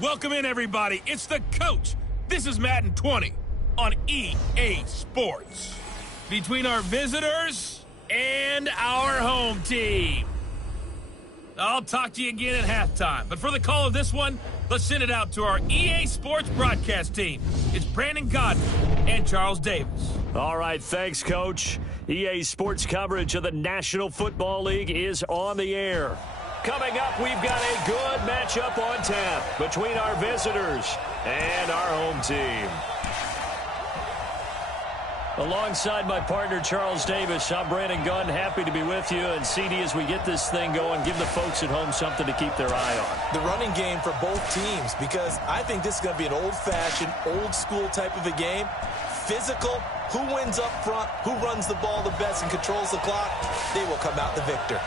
Welcome in, everybody. It's the coach. This is Madden 20 on EA Sports. Between our visitors and our home team. I'll talk to you again at halftime. But for the call of this one, let's send it out to our EA Sports Broadcast team. It's Brandon Godden and Charles Davis. All right, thanks, Coach. EA Sports coverage of the National Football League is on the air. Coming up, we've got a good matchup on tap between our visitors and our home team. Alongside my partner, Charles Davis, I'm Brandon Gunn. Happy to be with you. And CD, as we get this thing going, give the folks at home something to keep their eye on. The running game for both teams, because I think this is going to be an old-fashioned, old-school type of a game. Physical, who wins up front, who runs the ball the best and controls the clock, they will come out the victor.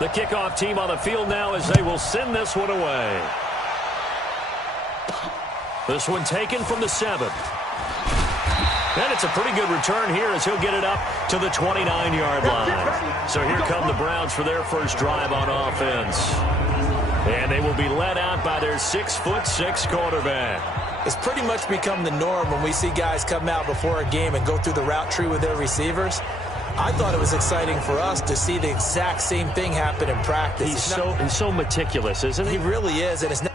The kickoff team on the field now as they will send this one away. This one taken from the 7. And it's a pretty good return here as he'll get it up to the 29-yard line. So here come the Browns for their first drive on offense. And they will be led out by their 6'6" quarterback. It's pretty much become the norm when we see guys come out before a game and go through the route tree with their receivers. I thought it was exciting for us to see the exact same thing happen in practice. He's so meticulous, isn't he? He really is, and it's not.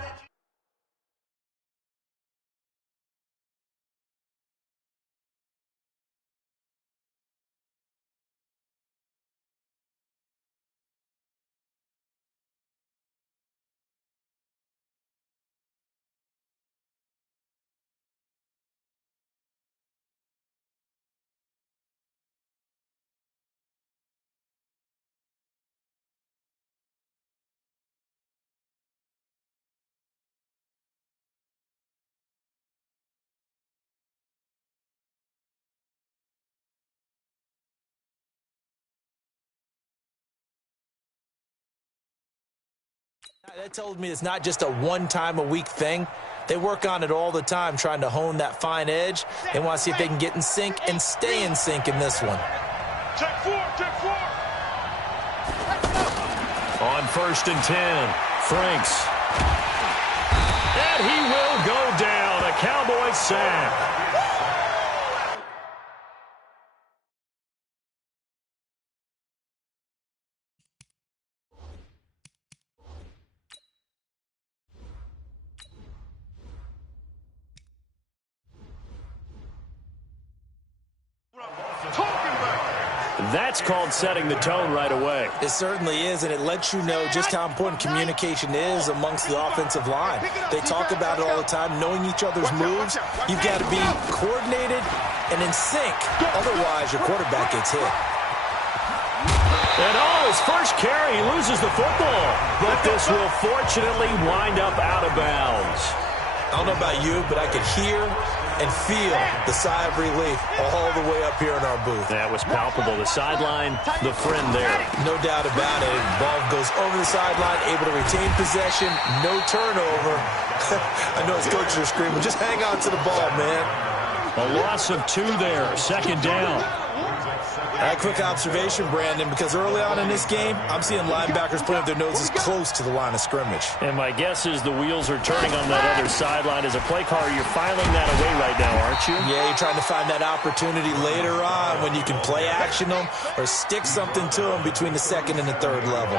That told me it's not just a one-time-a-week thing. They work on it all the time, trying to hone that fine edge. They want to see if they can get in sync and stay in sync in this one. Check four. On 1st and 10, Franks. And he will go down. A Cowboy sack. That's called setting the tone right away. It certainly is, and it lets you know just how important communication is amongst the offensive line. They talk about it all the time, knowing each other's moves. You've got to be coordinated and in sync. Otherwise, your quarterback gets hit. And his first carry, he loses the football. But this will fortunately wind up out of bounds. I don't know about you, but I could hear and feel the sigh of relief all the way up here in our booth. That was palpable. The sideline, the friend there. No doubt about it. Ball goes over the sideline, able to retain possession, no turnover. I know his coaches are screaming, just hang on to the ball, man. A loss of 2 there, 2nd down. A quick observation, Brandon, because early on in this game, I'm seeing linebackers putting their noses close to the line of scrimmage. And my guess is the wheels are turning on that other sideline. As a play caller, you're filing that away right now, aren't you? Yeah, you're trying to find that opportunity later on when you can play action them or stick something to them between the second and the third level.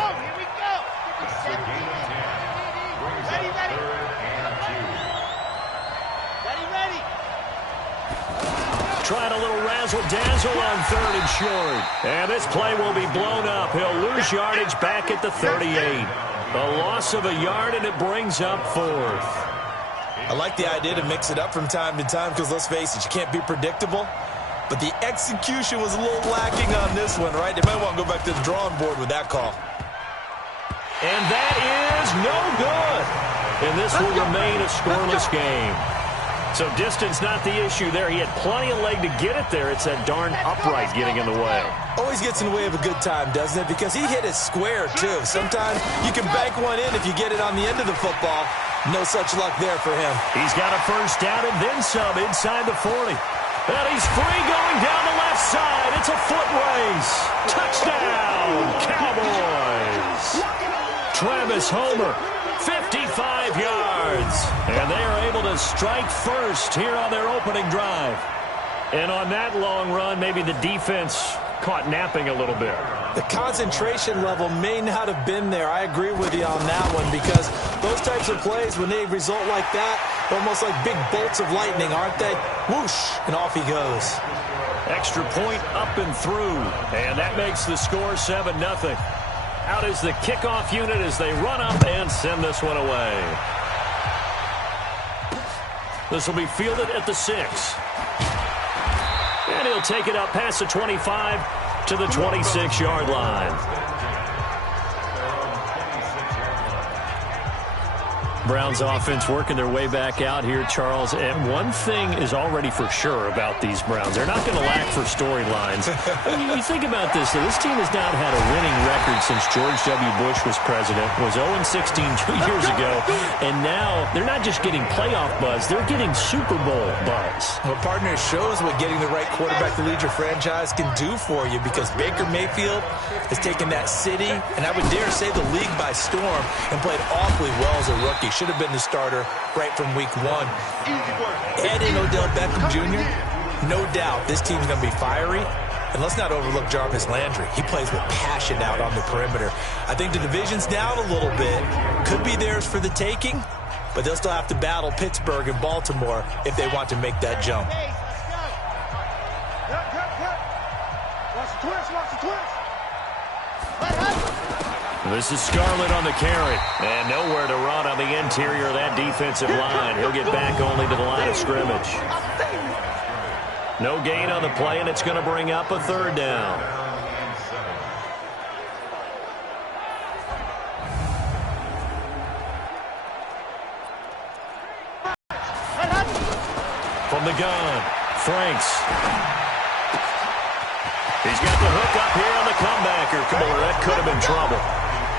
Trying a little razzle-dazzle on 3rd and short. And this play will be blown up. He'll lose yardage back at the 38. A loss of a yard, and it brings up 4th. I like the idea to mix it up from time to time because, let's face it, you can't be predictable. But the execution was a little lacking on this one, right? They might want to go back to the drawing board with that call. And that is no good. And this will remain a scoreless game. So distance not the issue there. He had plenty of leg to get it there. It's that darn upright getting in the way. Always gets in the way of a good time, doesn't it? Because he hit it square, too. Sometimes you can bank one in if you get it on the end of the football. No such luck there for him. He's got a first down and then some inside the 40. And he's free going down the left side. It's a foot race. Touchdown, Cowboys. Travis Homer, 55 yards. And they are able to strike first here on their opening drive. And on that long run, maybe the defense caught napping a little bit. The concentration level may not have been there. I agree with you on that one because those types of plays, when they result like that, almost like big bolts of lightning, aren't they? Whoosh, and off he goes. Extra point up and through. And that makes the score 7-0. Out is the kickoff unit as they run up and send this one away. This will be fielded at the 6. And he'll take it up past the 25 to the 26-yard line. Browns offense working their way back out here, Charles. And one thing is already for sure about these Browns. They're not going to lack for storylines. You think about this, though. This team has not had a winning record since George W. Bush was president. Was 0-16 2 years ago. And now they're not just getting playoff buzz. They're getting Super Bowl buzz. Well, partner, it shows what getting the right quarterback to lead your franchise can do for you because Baker Mayfield has taken that city, and I would dare say the league by storm, and played awfully well as a rookie. Should have been the starter right from week 1. Add in Odell Beckham Jr., no doubt this team's going to be fiery. And let's not overlook Jarvis Landry. He plays with passion out on the perimeter. I think the division's down a little bit. Could be theirs for the taking, but they'll still have to battle Pittsburgh and Baltimore if they want to make that jump. This is Scarlett on the carry. And nowhere to run on the interior of that defensive line. He'll get back only to the line of scrimmage. No gain on the play, and it's going to bring up a 3rd down. From the gun, Franks. He's got the hook up here on the comebacker. Cooler, that could have been trouble.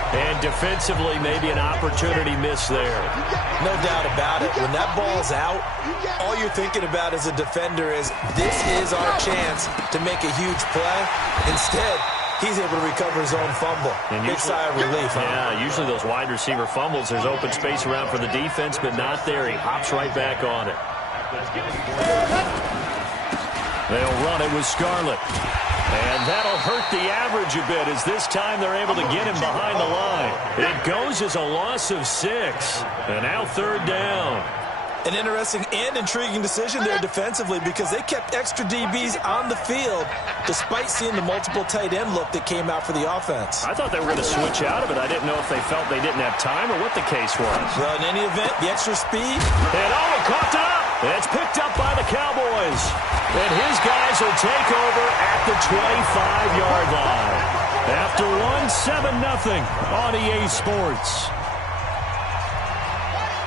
And defensively, maybe an opportunity miss there. No doubt about it. When that ball's out, all you're thinking about as a defender is, this is our chance to make a huge play. Instead, he's able to recover his own fumble. And big sigh of relief. Yeah, usually those wide receiver fumbles, there's open space around for the defense, but not there. He hops right back on it. They'll run it with Scarlett. And that'll hurt the average a bit as this time they're able to get him behind the line. It goes as a loss of 6. And now 3rd down. An interesting and intriguing decision there defensively because they kept extra DBs on the field despite seeing the multiple tight end look that came out for the offense. I thought they were going to switch out of it. I didn't know if they felt they didn't have time or what the case was. Well, in any event, the extra speed. And Owen caught it up. It's picked up by the Cowboys. And his guys will take over at the 25-yard line. After one, 7-0 on EA Sports.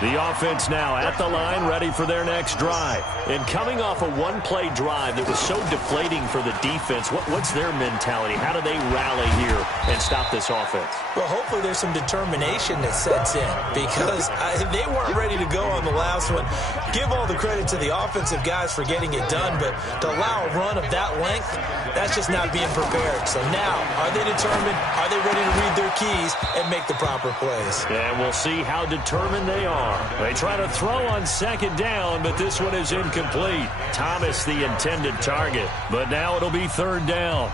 The offense now at the line, ready for their next drive. And coming off a one-play drive that was so deflating for the defense, what's their mentality? How do they rally here and stop this offense? Well, hopefully there's some determination that sets in because they weren't ready to go on the last one. Give all the credit to the offensive guys for getting it done, but to allow a run of that length, that's just not being prepared. So now, are they determined? Are they ready to read their keys and make the proper plays? And we'll see how determined they are. They try to throw on second down, but this one is incomplete. Thomas the intended target, but now it'll be third down.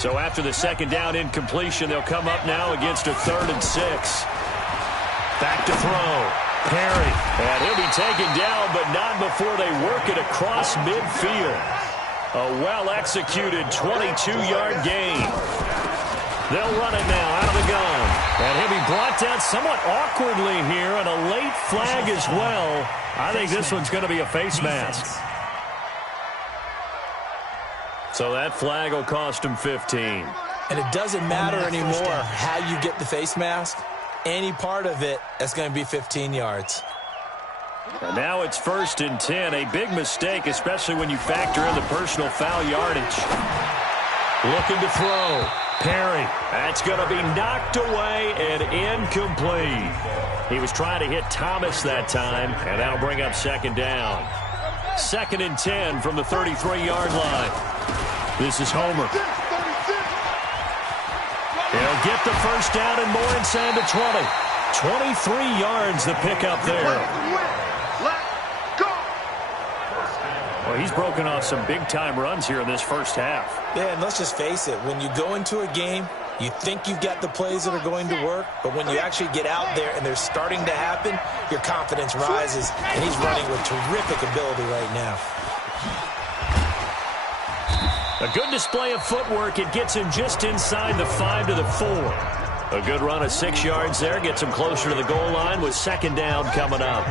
So after the second down incompletion, they'll come up now against a 3rd and 6. Back to throw. Perry. And he'll be taken down, but not before they work it across midfield. A well-executed 22-yard gain. They'll run it now out of the gun. And he'll be brought down somewhat awkwardly here, and a late flag as well. I think this one's going to be a face mask. So that flag will cost him 15. And it doesn't matter anymore how you get the face mask. Any part of it, that's going to be 15 yards. And now it's 1st and 10. A big mistake, especially when you factor in the personal foul yardage. Looking to throw. Perry. That's going to be knocked away and incomplete. He was trying to hit Thomas that time, and that'll bring up 2nd down. 2nd and 10 from the 33-yard line. This is Homer. He'll get the first down and more inside the 20. 23 yards the pickup there. Well, he's broken off some big-time runs here in this first half. Yeah, and let's just face it. When you go into a game, you think you've got the plays that are going to work, but when you actually get out there and they're starting to happen, your confidence rises, and he's running with terrific ability right now. A good display of footwork. It gets him just inside the 5 to the 4. A good run of 6 yards there. Gets him closer to the goal line with 2nd down coming up.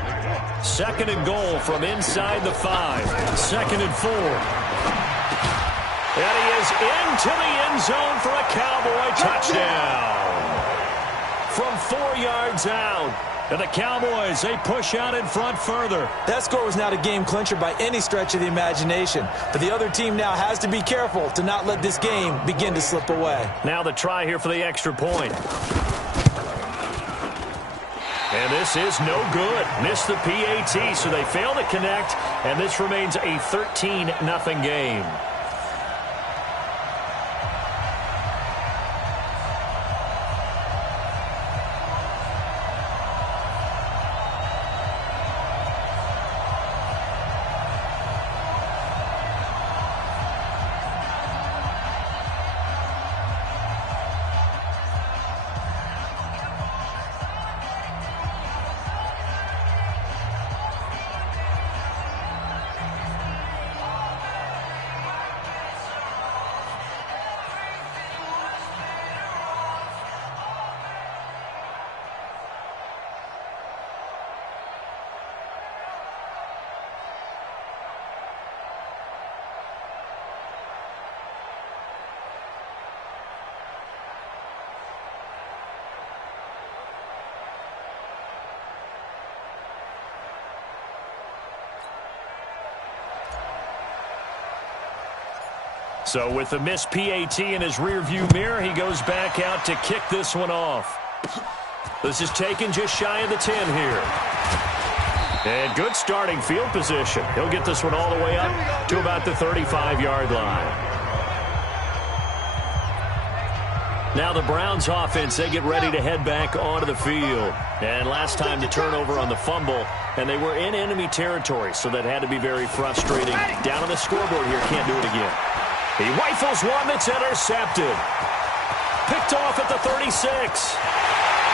2nd and goal from inside the 5. 2nd and 4. And he is into the end zone for a Cowboy touchdown. From 4 yards out. And the Cowboys, they push out in front further. That score was not a game clincher by any stretch of the imagination. But the other team now has to be careful to not let this game begin to slip away. Now the try here for the extra point. And this is no good. Missed the PAT, so they fail to connect. And this remains a 13-0 game. So with the missed PAT in his rearview mirror, he goes back out to kick this one off. This is taken just shy of the 10 here. And good starting field position. He'll get this one all the way up to about the 35-yard line. Now the Browns offense, they get ready to head back onto the field. And last time the turnover on the fumble, and they were in enemy territory, so that had to be very frustrating. Down on the scoreboard here, can't do it again. He rifles one that's intercepted. Picked off at the 36.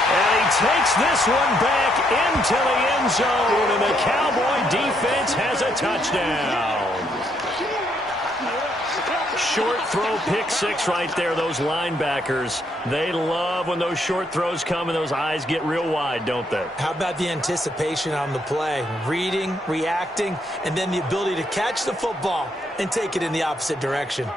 And he takes this one back into the end zone, and the Cowboy defense has a touchdown. Short throw, pick six right there. Those linebackers, they love when those short throws come and those eyes get real wide, don't they? How about the anticipation on the play? Reading, reacting, and then the ability to catch the football and take it in the opposite direction.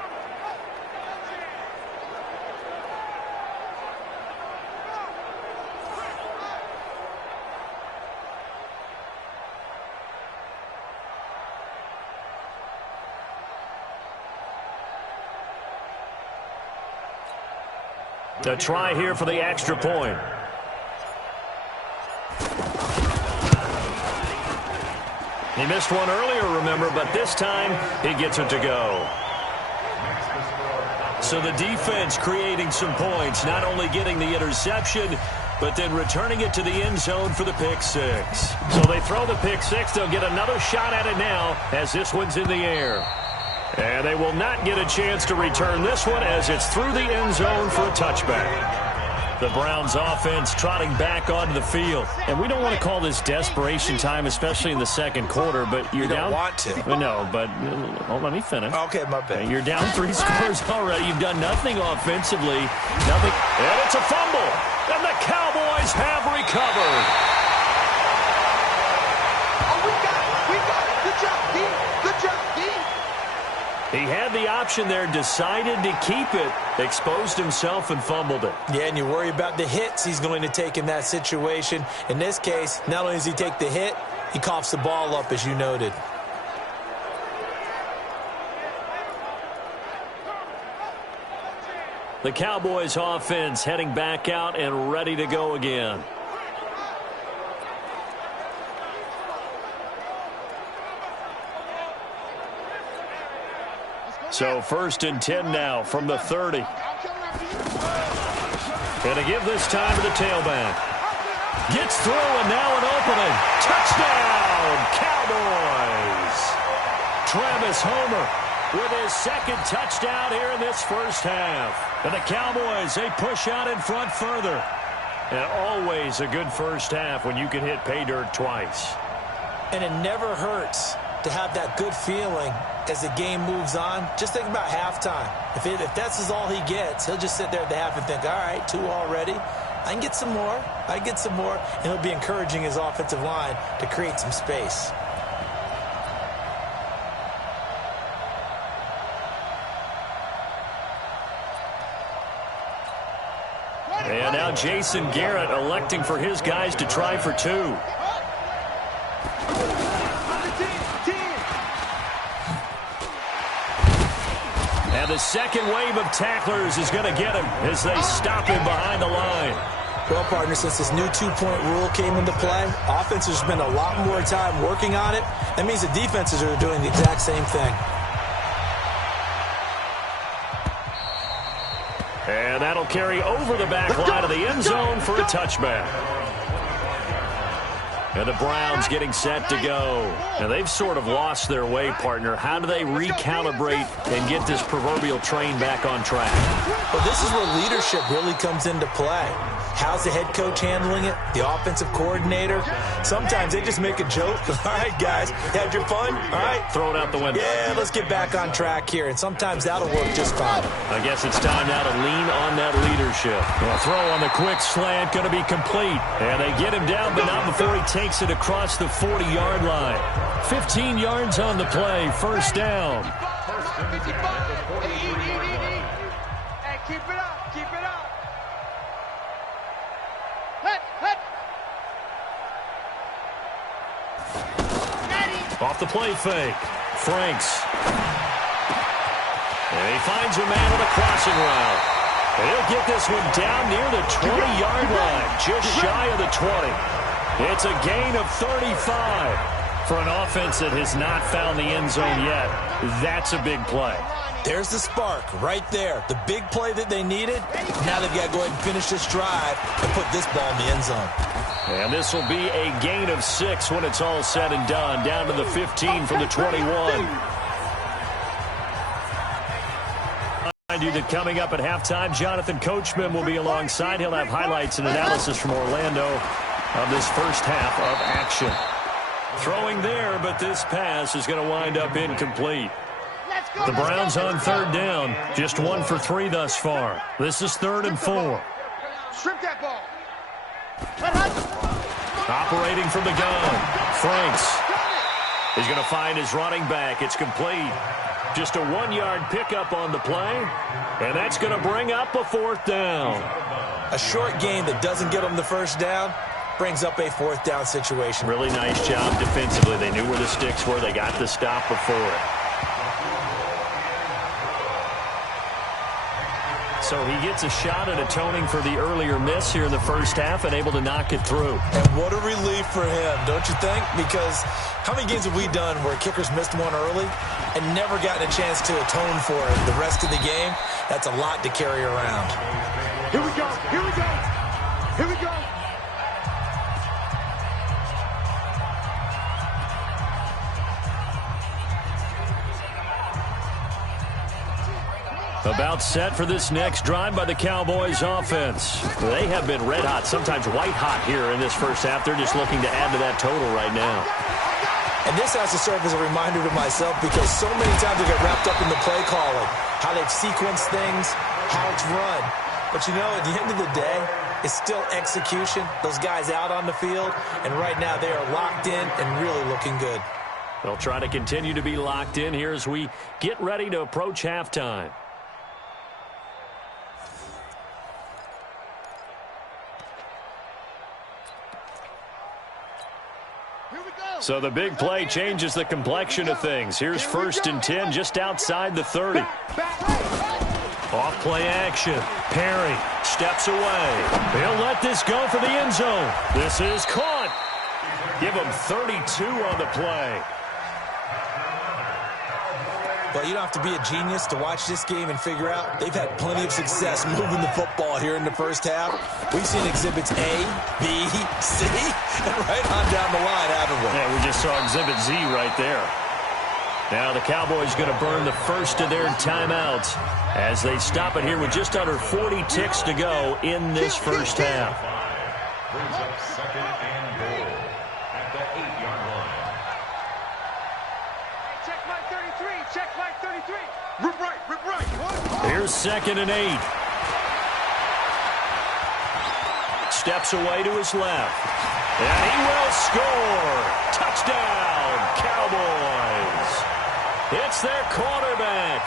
A try here for the extra point. He missed one earlier, remember, but this time he gets it to go. So the defense creating some points, not only getting the interception, but then returning it to the end zone for the pick six. So they throw the pick six. They'll get another shot at it now as this one's in the air. And they will not get a chance to return this one as it's through the end zone for a touchback. The Browns offense trotting back onto the field. And we don't want to call this desperation time, especially in the second quarter, but you're down. You don't want to. No, but let me finish. Okay, my bad. You're down 3 scores already. You've done nothing offensively. Nothing. And it's a fumble. And the Cowboys have recovered. Oh, we got it. Good job, D. Good job, D. He had the option there, decided to keep it, exposed himself and fumbled it. Yeah, and you worry about the hits he's going to take in that situation. In this case, not only does he take the hit, he coughs the ball up, as you noted. The Cowboys offense heading back out and ready to go again. So 1st and 10 now from the 30. And to give this time to the tailback. Gets through and now an opening. Touchdown, Cowboys. Travis Homer with his second touchdown here in this first half. And the Cowboys, they push out in front further. And always a good first half when you can hit pay dirt twice. And it never hurts to have that good feeling as the game moves on. Just think about halftime. If that's all he gets, he'll just sit there at the half and think, all right, 2 already. I can get some more. I can get some more. And he'll be encouraging his offensive line to create some space. And now Jason Garrett electing for his guys to try for 2. And the second wave of tacklers is going to get him as they stop him behind the line. Well, partner, since this new 2-point rule came into play, offenses spend a lot more time working on it. That means the defenses are doing the exact same thing. And that'll carry over the back line of the end zone for a touchback. And the Browns getting set to go. And they've sort of lost their way, partner. How do they recalibrate and get this proverbial train back on track? Well, this is where leadership really comes into play. How's the head coach handling it? The offensive coordinator? Sometimes they just make a joke. All right, guys, had your fun? All right. Throw it out the window. Yeah, let's get back on track here. And sometimes that'll work just fine. I guess it's time now to lean on that leadership. A throw on the quick slant going to be complete. And they get him down, but not before he takes it across the 40-yard line. 15 yards on the play. First down. Hey, keep it up. Keep it up. Off the play fake. Franks. And he finds a man on a crossing route. And he'll get this one down near the 20-yard line. Just shy of the 20. It's a gain of 35. For an offense that has not found the end zone yet, that's a big play. There's the spark right there. The big play that they needed. Now they've got to go ahead and finish this drive and put this ball in the end zone. And this will be a gain of 6 when it's all said and done. Down to the 15 from the 21. Remind you that coming up at halftime, Jonathan Coachman will be alongside. He'll have highlights and analysis from Orlando of this first half of action. Throwing there, but this pass is going to wind up incomplete. The Browns on third down, just 1 for 3 thus far. This is 3rd and 4. Strip that ball. Operating from the gun, Franks. He's going to find his running back. It's complete. Just a 1-yard pickup on the play, and that's going to bring up a 4th down. A short gain that doesn't get them the first down brings up a 4th down situation. Really nice job defensively. They knew where the sticks were. They got the stop before it. So he gets a shot at atoning for the earlier miss here in the first half and able to knock it through. And what a relief for him, don't you think? Because how many games have we done where kickers missed one early and never gotten a chance to atone for it the rest of the game? That's a lot to carry around. Here we go. Here we go. Here we go. About set for this next drive by the Cowboys offense. They have been red hot, sometimes white hot here in this first half. They're just looking to add to that total right now. And this has to serve as a reminder to myself because so many times I get wrapped up in the play calling, how they've sequenced things, how it's run. But you know, at the end of the day, it's still execution. Those guys out on the field, and right now they are locked in and really looking good. They'll try to continue to be locked in here as we get ready to approach halftime. So the big play changes the complexion of things. Here's 1st and 10 just outside the 30. Off play action. Perry steps away. He'll let this go for the end zone. This is caught. Give him 32 on the play. Well, you don't have to be a genius to watch this game and figure out they've had plenty of success moving the football here in the first half. We've seen exhibits A, B, C, and right on down the line, haven't we? Yeah, we just saw exhibit Z right there. Now the Cowboys going to burn the first of their timeouts as they stop it here with just under 40 ticks to go in this first half. Brings up 2nd and goal at the 8-yard line. Check my 33. Check my 33. Rip right. Rip right. Here's 2nd and 8. Steps away to his left. And he will score. Touchdown, Cowboys. It's their quarterback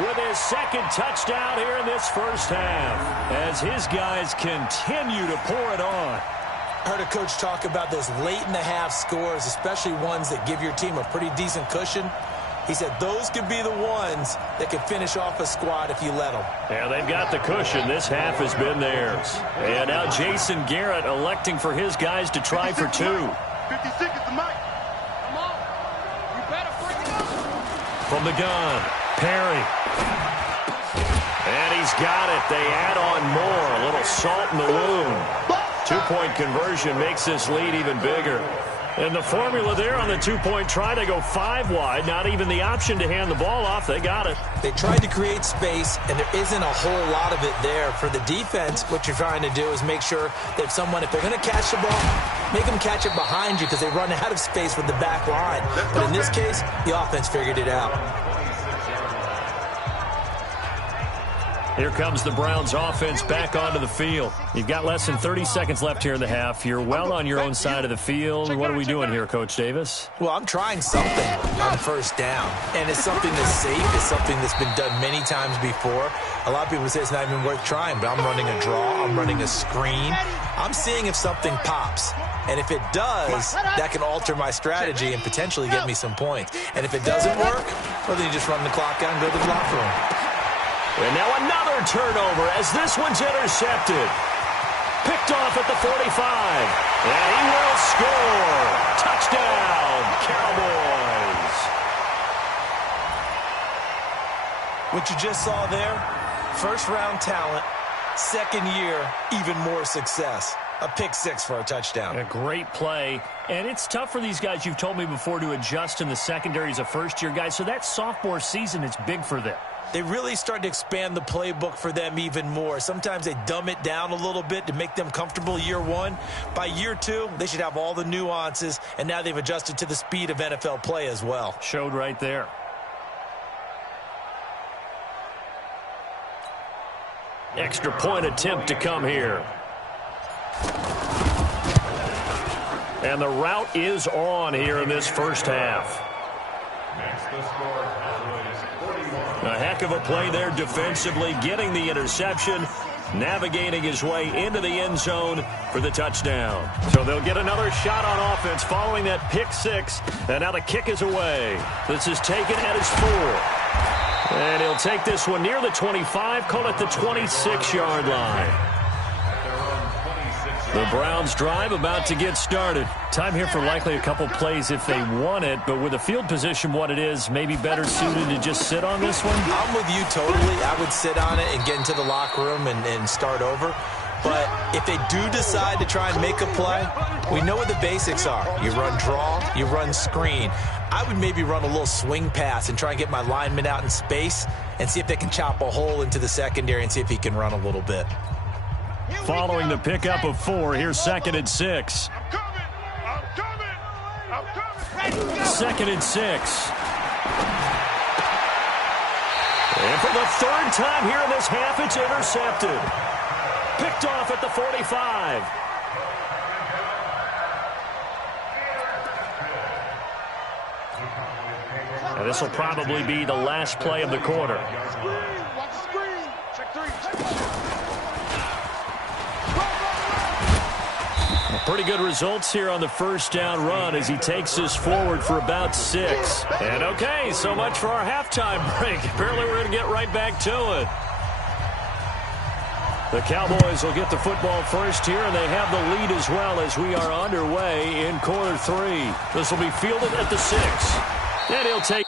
with his 2nd touchdown here in this first half as his guys continue to pour it on. I heard a coach talk about those late-in-the-half scores, especially ones that give your team a pretty decent cushion. He said those could be the ones that could finish off a squad if you let them. Yeah, they've got the cushion. This half has been theirs. And now Jason Garrett electing for his guys to try for 2. 56 is the mic. Come on. You better bring it up. From the gun, Perry. And he's got it. They add on more. A little salt in the wound. 2-point conversion makes this lead even bigger. And the formula there on the 2-point try, they go 5 wide. Not even the option to hand the ball off. They got it. They tried to create space, and there isn't a whole lot of it there. For the defense, what you're trying to do is make sure that someone, if they're going to catch the ball, make them catch it behind you because they run out of space with the back line. But in this case, the offense figured it out. Here comes the Browns offense back onto the field. You've got less than 30 seconds left here in the half. You're well on your own side of the field. What are we doing here, Coach Davis? Well, I'm trying something on 1st down, and it's something that's safe. It's something that's been done many times before. A lot of people say it's not even worth trying, but I'm running a draw. I'm running a screen. I'm seeing if something pops. And if it does, that can alter my strategy and potentially get me some points. And if it doesn't work, well, then you just run the clock out and go to the locker room. And now another turnover as this one's intercepted. Picked off at the 45. And he will score. Touchdown, Cowboys. What you just saw there, 1st-round talent, 2nd year, even more success. A pick 6 for a touchdown. A great play. And it's tough for these guys, you've told me before, to adjust in the secondary as a first-year guy. So that sophomore season is big for them. They really start to expand the playbook for them even more. Sometimes they dumb it down a little bit to make them comfortable year 1. By year 2, they should have all the nuances, and now they've adjusted to the speed of NFL play as well. Showed right there. Extra point attempt to come here. And the route is on here in this first half. A heck of a play there defensively, getting the interception, navigating his way into the end zone for the touchdown. So they'll get another shot on offense following that pick 6, and now the kick is away. This is taken at his 4. And he'll take this one near the 25, call it the 26-yard line. The Browns drive about to get started. Time here for likely a couple plays if they want it, but with the field position what it is, maybe better suited to just sit on this one? I'm with you totally. I would sit on it and get into the locker room and start over. But if they do decide to try and make a play, we know what the basics are. You run draw, you run screen. I would maybe run a little swing pass and try and get my lineman out in space and see if they can chop a hole into the secondary and see if he can run a little bit. Following the pickup of 4, here's 2nd and 6. I'm coming. 2nd and 6. And for the 3rd time here in this half, it's intercepted. Picked off at the 45. And this will probably be the last play of the quarter. Watch the screen. Check 3. Pretty good results here on the first down run as he takes us forward for about 6. And okay, so much for our halftime break. Apparently we're going to get right back to it. The Cowboys will get the football first here, and they have the lead as well as we are underway in quarter 3. This will be fielded at the 6. And he'll take